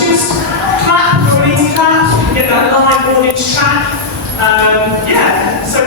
just clap or easy clap, get that live audience track. Yeah, so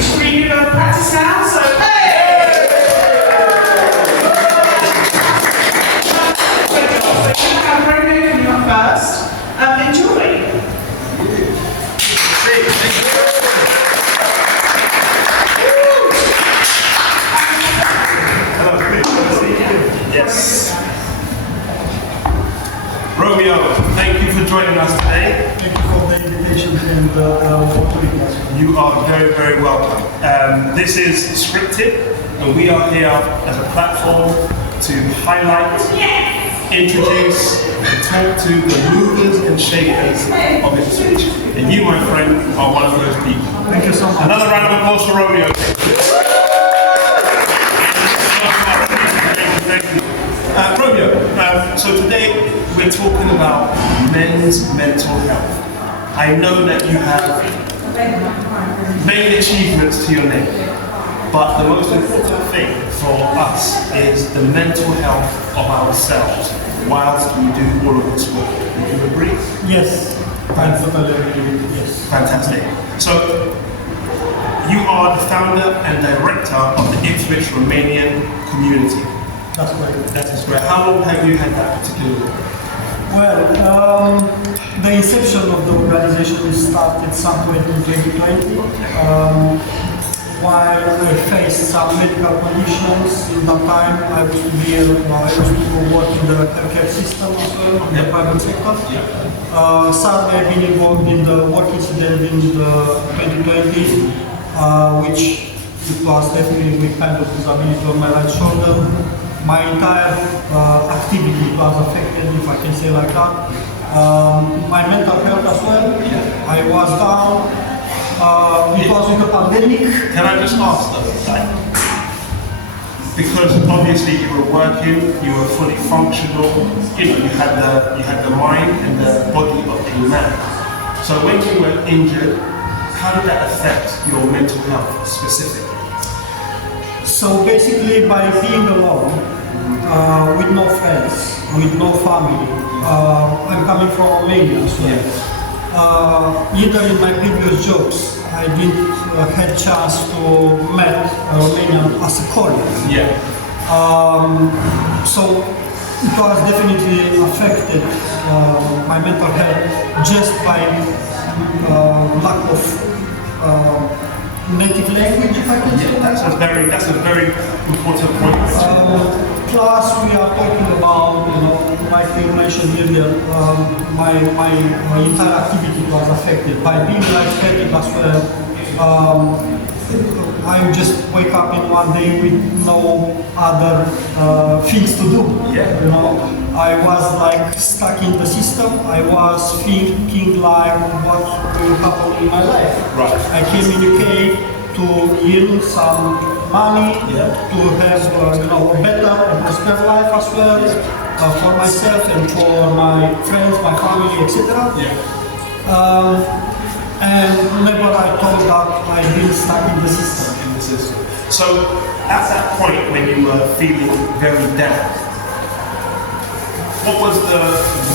should we give a practice now? So, hey! So you have Romeo coming up first. Enjoy. Yes. Romeo, thank you for joining us today. Thank you for the invitation and for You are very, very welcome. This is scripted, and we are here as a platform to highlight, introduce, and talk to the movers and shakers of Ipswich. And you, my friend, are one of those people. Thank you so much. Another round of applause for Romeo. Thank you. Romeo, so today we're talking about men's mental health. I know that you have many achievements to your name, but the most important thing for us is the mental health of ourselves whilst we do all of this work. Would you agree? Yes, I totally agree. Yes. Fantastic. So, you are the founder and director of the Ipswich Romanian Community. That's correct. That is correct. How long have you had that particular role? Well, the inception of the organization started somewhere in 2020. While I faced some medical conditions in that time, I used to work in the healthcare system as well, in the private sector. Sadly, I've been involved in the work incident in the 2020, which it was definitely with kind of disability on my right shoulder. My entire activity was affected, if I can say like that. My mental health as well. I was down. It was with the pandemic. Can I just ask though, like, because obviously you were working, you were fully functional, you know, you had the mind and the body of a man. So when you were injured, how did that affect your mental health specifically? So basically, by being alone, with no friends, with no family, I'm coming from Romania, so either in my previous jobs, I didn't had chance to meet a Romanian as a colleague. So it was definitely affected my mental health just by lack of native language, if I can say. That's a very important point. Plus, we are talking about, you know, like you mentioned earlier, my entire activity was affected by being lightheaded as well. I just wake up in one day with no other things to do. You know, I was like stuck in the system. I was thinking like what will happen in my life. I came in UK to earn some money, to have you know, a better and prosperous life as well, for myself and for my friends, my family, etc. And never I thought that I've been stuck in the system. So at that point when you were feeling very down, what was the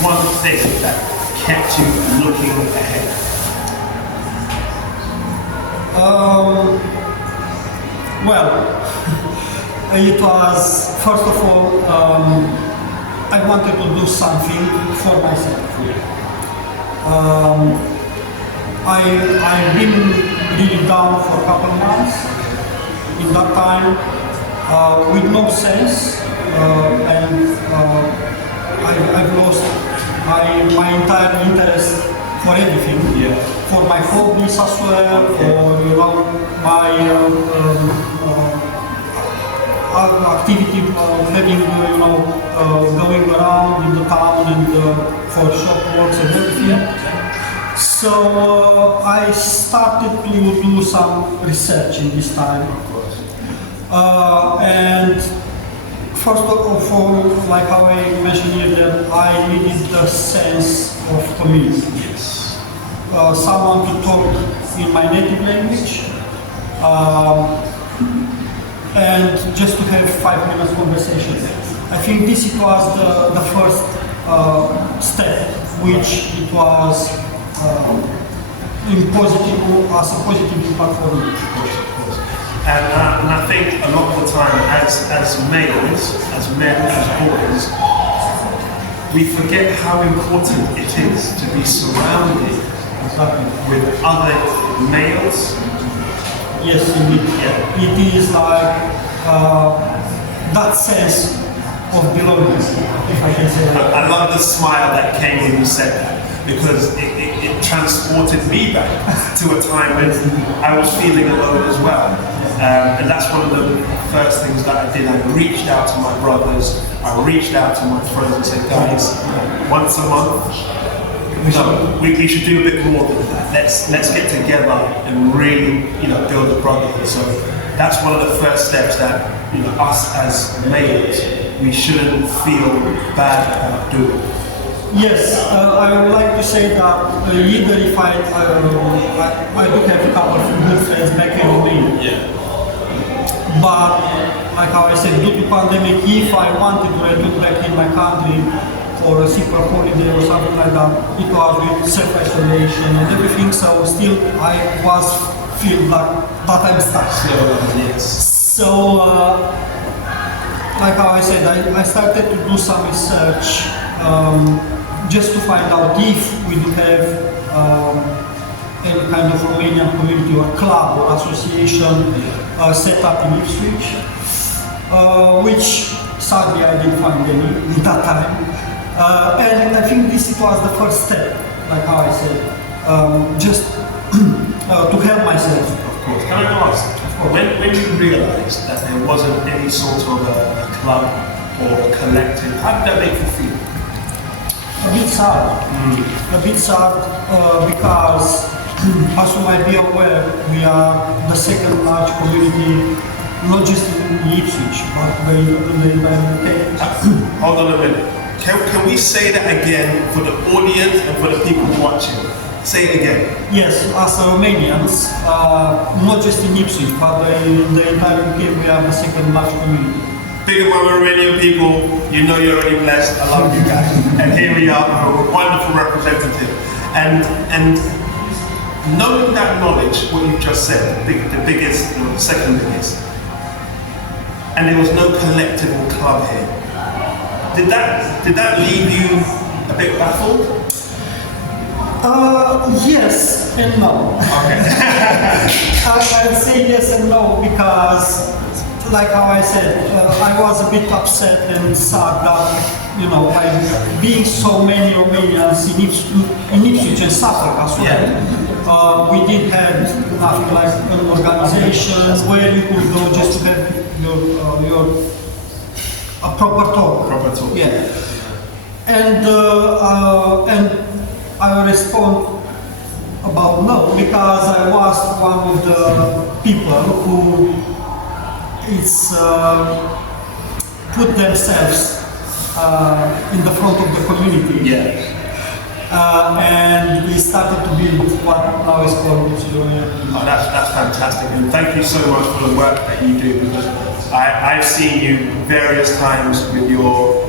one thing that kept you looking ahead? Well, it was, first of all, I wanted to do something for myself. I've been really down for a couple of months. In that time, with no sense, and I've lost my entire interest for everything, for my hobbies as well, for, you know, my activity of having, you know, going around in the town and for shop works and everything. So I started to do some research in this time. And first of all, like how I mentioned earlier, I needed the sense of community. Someone to talk in my native language, and just to have 5 minutes conversation. I think this was the first step which it was as a positive impact for me. And I think a lot of the time, as males, as men, as boys, we forget how important it is to be surrounded with other males. Yes, indeed. Yeah. It is like that sense of belonging, if I can say that. I love the smile that came when you said that, because it transported me back to a time when I was feeling alone as well. And that's one of the first things that I did. I reached out to my brothers, I reached out to my friends and said, guys, once a month, we should do a bit more than that. Let's get together and really, build a brotherhood. So that's one of the first steps that, us as males, we shouldn't feel bad about doing. Yes, I would like to say that even if I do have a couple of good friends back in Romania. Yeah. But like how I said, due to pandemic, if I wanted to return back in my country for a super holiday or something like that, it was with self-isolation and everything. So still, I was feel like that I'm stuck. Yes. So, like how I said, I started to do some research just to find out if we do have any kind of Romanian community or club or association set up in Ipswich, which sadly I didn't find any at that time. And I think this was the first step, like how I said, just to help myself. Of course. Can I ask, when you realised that there wasn't any sort of a club or a collective, how did that make you feel? A bit sad. A bit sad because, as you might be aware, we are the second large community, not just in Ipswich, but in the entire UK. Hold on a minute. Can we say that again for the audience and for the people watching? Say it again. Yes, as Romanians, not just in Ipswich, but in the entire UK, we are the second large community. Big up our Romanian people, you're already blessed, I love you guys. And here we are, a wonderful representative. And knowing that knowledge, what you've just said, the biggest, the second biggest, and there was no collective or club here, did that leave you a bit baffled? Yes and no. Okay. I'd say yes and no because, like how I said, I was a bit upset and sad that, by being so many Romanians in Ipswich and Suffolk as well. Yeah. We didn't have nothing like an organization where you could go just to have your a proper talk. Proper talk. Yeah. And I respond about no because I was one of the people who put themselves in the front of the community. Yeah. And we started to build what now is called Ipswich Romanian Community. Oh, that's fantastic, and thank you so much for the work that you do, because I've seen you various times with your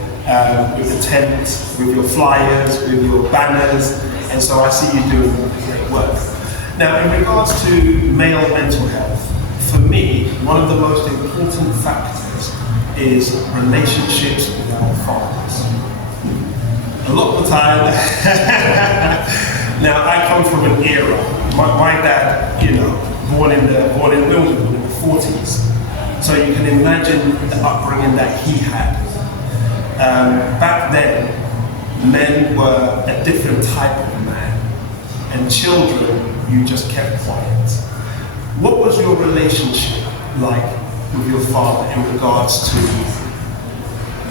with the tents, with your flyers, with your banners, and so I see you doing great work. Now, in regards to male mental health, for me, one of the most important factors is relationships with our fathers. A lot of the time, now I come from an era, my dad, born in Wimbledon in the 40s, so you can imagine the upbringing that he had. Back then, men were a different type of man, and children, you just kept quiet. What was your relationship like with your father in regards to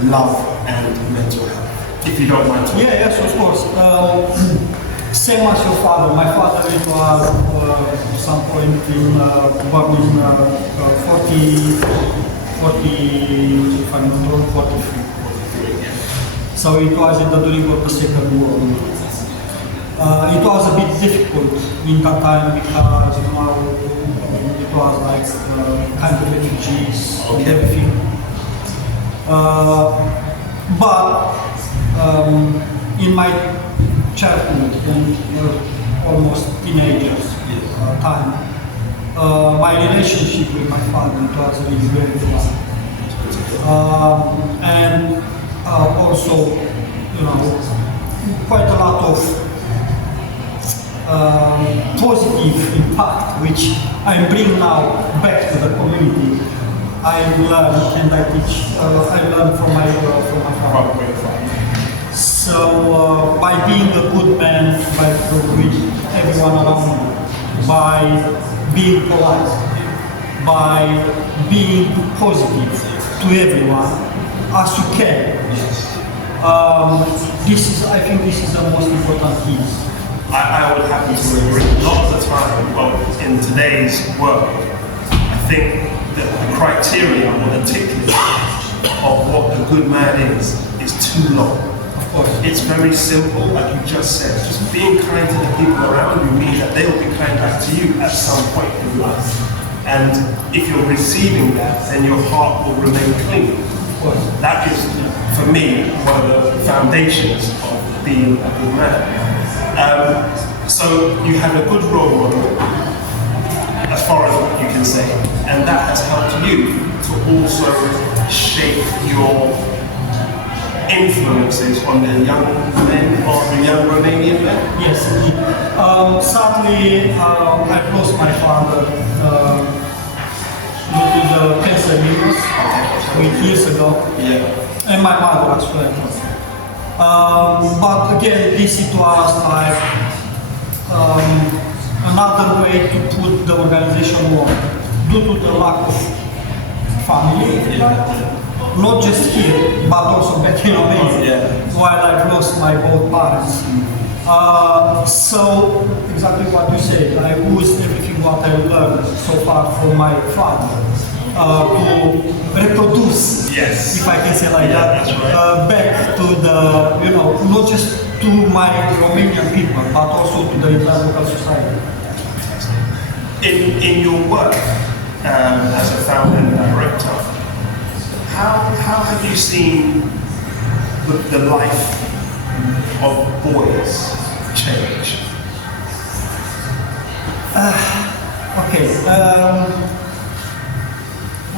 love and mental health? If you don't mind talking. Yeah, yes, of course. Same as your father. My father it was some point born in 40, if I'm not wrong, 43. So it was during the Second World War. It was a bit difficult in that time because it was like kind of refugees and everything. But in my childhood and almost teenagers time. My relationship with my father was really very good. And also, you know, quite a lot of positive impact, which I bring now back to the community. I learn and I teach. I learn from my father. So by being a good man, with everyone around me, by being polite, by being positive to everyone as you can. I think this is the most important thing. I would happen to agree. A lot of the time, well, in today's world, I think that the criteria or the tick list of what a good man is too long. Of course. It's very simple, like you just said. Just being kind to the people around you means that they will be kind back to you at some point in life. And if you're receiving that, then your heart will remain clean. Of course. That is, for me, one of the foundations of being a good man. So you have a good role model, as far as you can say, and that has helped you to also shape your influences on the young men or the young Romanian men? Yes, indeed. Sadly, I lost my father due to the cancer illness 8 years ago, and my mother as well. But again, this it was like another way to put the organization on, due to the lack of family, not just here, but also back in Romania, while I've lost my both parents. So, exactly what you said, I used everything what I learned so far from my father to reproduce, if I can say like that, back to the, you know, not just to my Romanian people, but also to the entire local society. In your work as a founder and director, how have you seen the life of boys change?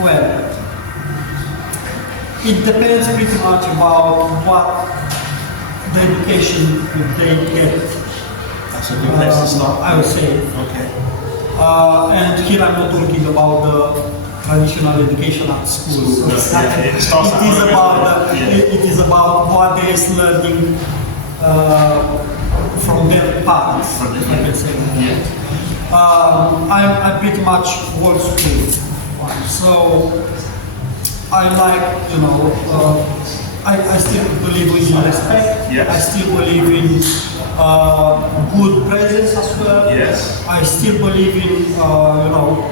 Well, it depends pretty much about what the education they get. That's a good place to start. I would say. Okay. And here I'm not talking about the traditional education at schools. It is about what they is learning from their parents, if I can say that. I'm pretty much old school. So I like, you know, I still believe in respect. Yes. I still believe in good presence as well. Yes. I still believe in, you know,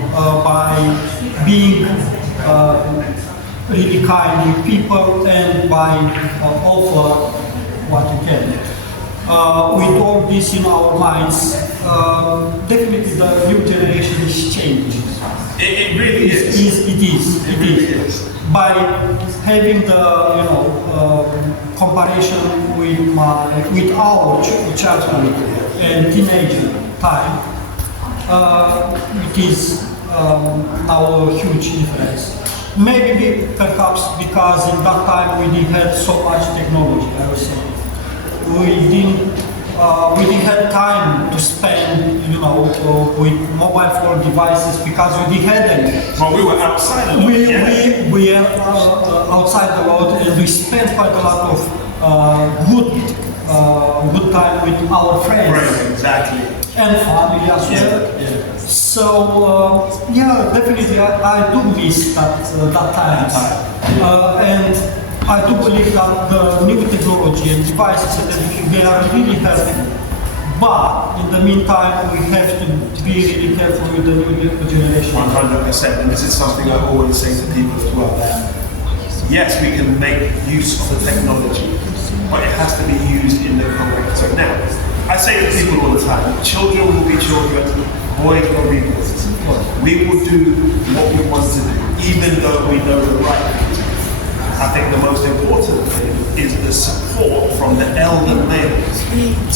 by being really kind with people and by offer what you can. With all this in our minds, definitely the new generation is changing. It really is. It is. By having the, you know, comparison with our childhood and teenager time, it is now a huge difference. Maybe perhaps because in that time we didn't have so much technology, I would say. We didn't have time to spend, you know, with mobile phone devices because we didn't have them. Well, we were outside a lot. We were outside the world, and we spent quite a lot of good time with our friends. Right, exactly. And family as well. Yeah. So definitely I do miss that time. And I do believe that the new technology and devices and everything, they are really helpful. But in the meantime, we have to be really careful with the new generation. 100%, and this is something I always say to people as well, that yes, we can make use of the technology, but it has to be used in the correct way. Now, I say to people all the time, children will be children, boys will be boys. We will do what we want to do, even though we know the right thing to do. I think the most important thing is the support from the elder males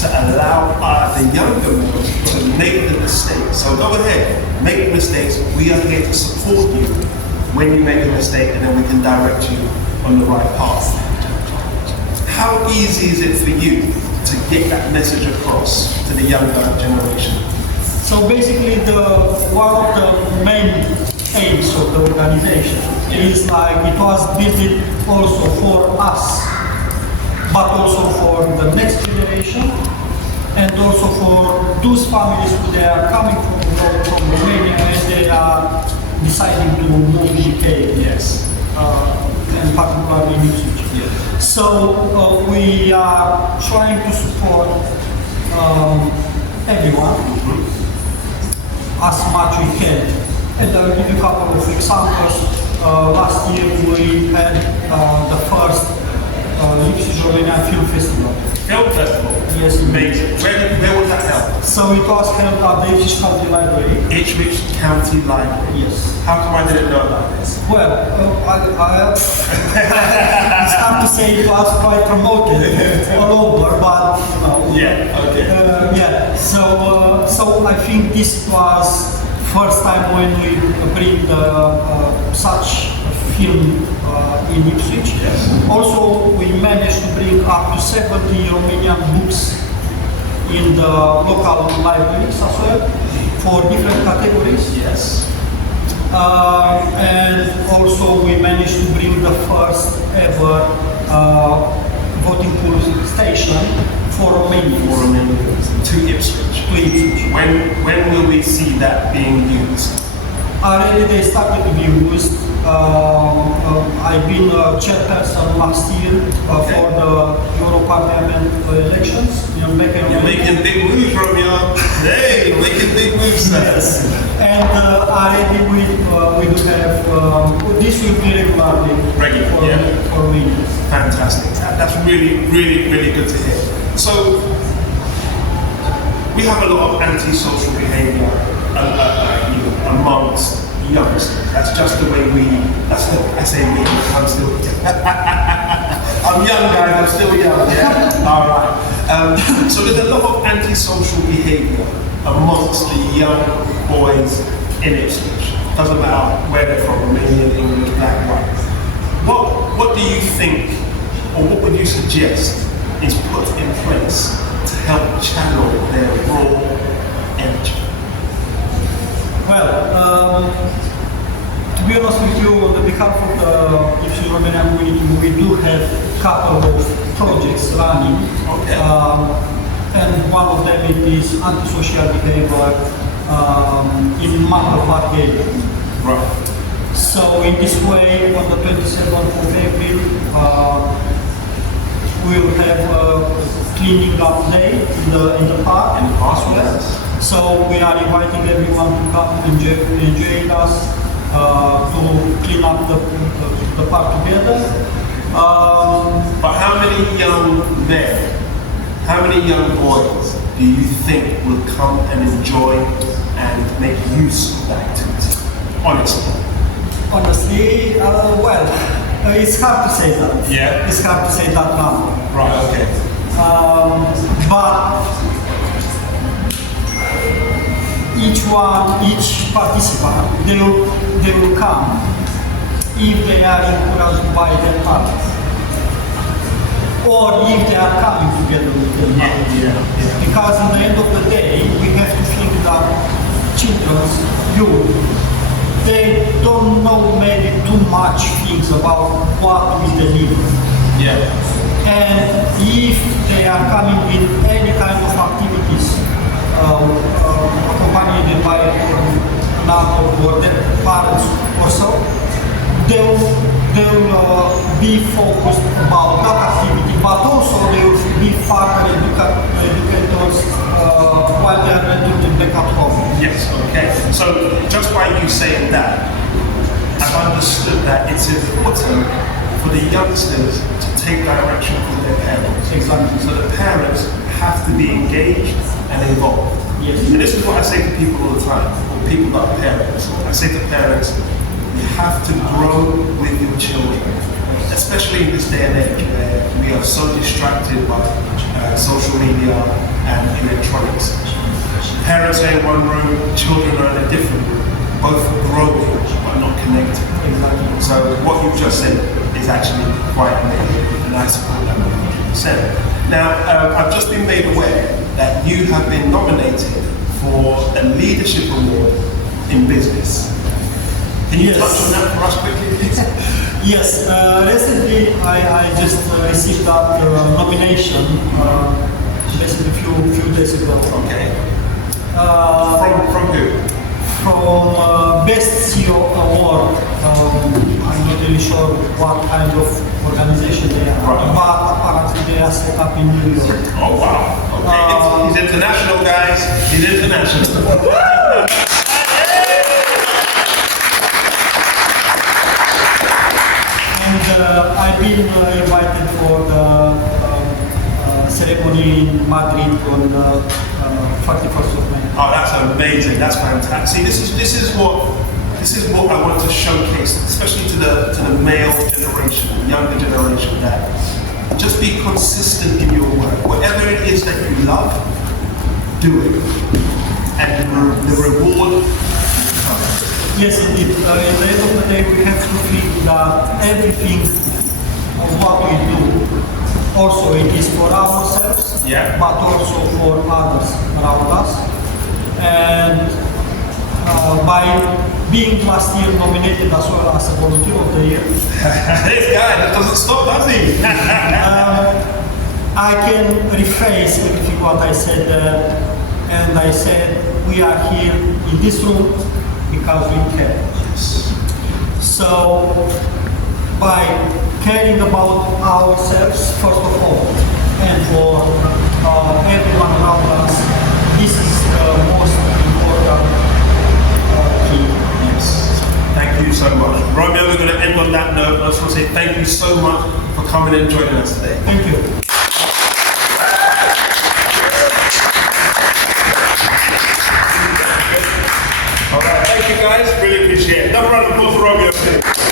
to allow the younger males to make the mistakes. So go ahead, make the mistakes. We are here to support you when you make a mistake, and then we can direct you on the right path. How easy is it for you to get that message across to the younger generation? So basically, one of the main aims of the organization is like it was built also for us, but also for the next generation, and also for those families who they are coming from Romania and they are deciding to move in UK. Yes. And particularly in Ipswich. Yeah. So we are trying to support everyone as much we can. And I'll give you a couple of examples. Last year we had the first Ipswich Romanian Film Festival. Film Festival? Yes. Amazing. Where was that held? So it was held at the Ipswich County Library. Ipswich County Library? Yes. How come I didn't know about this? Well, it's hard to say it was quite promoted all over, but you know. Yeah, okay. Yeah, so I think this was first time when we bring such a film in Ipswich. Yes. Also, we managed to bring up to 70 Romanian books in the local libraries as well for different categories. Yes. And also we managed to bring the first ever voting pool station for Romania. To Ipswich. When will we see that being used? Already they started to be used. I've been chairperson last year for the Euro Parliament elections. You're making big moves, Romeo. Hey, making big moves, sir. Yes. And already we do have, this will be regularly for me. Fantastic. That's really, really, really good to hear. So, we have a lot of antisocial behavior amongst youngsters. That's just the way I say me, I'm still I'm young, guys, I'm still young, yeah? All right. So there's a lot of antisocial behavior amongst the young boys in Ipswich. Doesn't matter where they're from, Romanian, English, black, white. What do you think, or what would you suggest is put in place to help channel their raw energy? Well, to be honest with you, on the behalf of the Ipswich Romanian Community, we do have a couple of projects running. Okay. And one of them is antisocial behavior in Maple Park area. Right. So in this way, on the 27th of April, we'll have a cleaning up day in the park as well. So we are inviting everyone to come and join us to clean up the park together. But how many young men, how many young boys do you think will come and enjoy and make use of the activity? Honestly, Well, it's hard to say that. Yeah. It's hard to say that now. right, okay. But each participant, they will come if they are encouraged by their parents, or if they are coming together with their parents. Yeah. Because at the end of the day, we have to think that children's youth, they don't know maybe too much things about what we deliver. Yeah. And if they are coming with any kind of activities accompanied by an or their parents or so, they'll be focused about that activity, but also they will be further educators while they are returning back at home. Yes, okay. So just by you saying that, I've understood that it's important for the youngsters to take direction from their parents. Exactly. So the parents have to be engaged and involved. Yes. And this is what I say to people all the time, or people that are parents. I say to parents, you have to grow with your children. especially in this day and age where we are so distracted by social media and electronics. Parents are in one room, children are in a different room, both growing but not connected. Exactly. So what you've just said is actually quite amazing, and I support that 100%. Now, I've just been made aware that you have been nominated for a leadership award in business. Can you touch on that for us quickly, please? Yes, recently I just received that nomination, basically a few days ago. Okay. From who? From Best CEO Award. I'm not really sure what kind of organization they are, Right. but apparently they are set up in New York. Oh wow. Okay. He's international, guys. He's international. And I've been invited for the ceremony in Madrid on the 31st of May. Oh, that's amazing. That's fantastic. See, this is what I want to showcase, especially to the male generation, the younger generation, that just be consistent in your work. Whatever it is that you love, do it, and the reward. Yes, indeed. At the end of the day, we have to think that everything of what we do, also it is for ourselves, Yeah. but also for others around us. And by being last year nominated as well as a volunteer of the year, This guy that doesn't stop, does he? I can rephrase everything what I said there, and I said we are here in this room because we care. So, by caring about ourselves first of all, and for everyone around us, this is the most important key. Yes. Thank you so much. Romeo, we're going to end on that note. I just want to say thank you so much for coming and joining us today. Thank you. All right, thank you guys. Really appreciate it. Another round of applause for Romeo, please.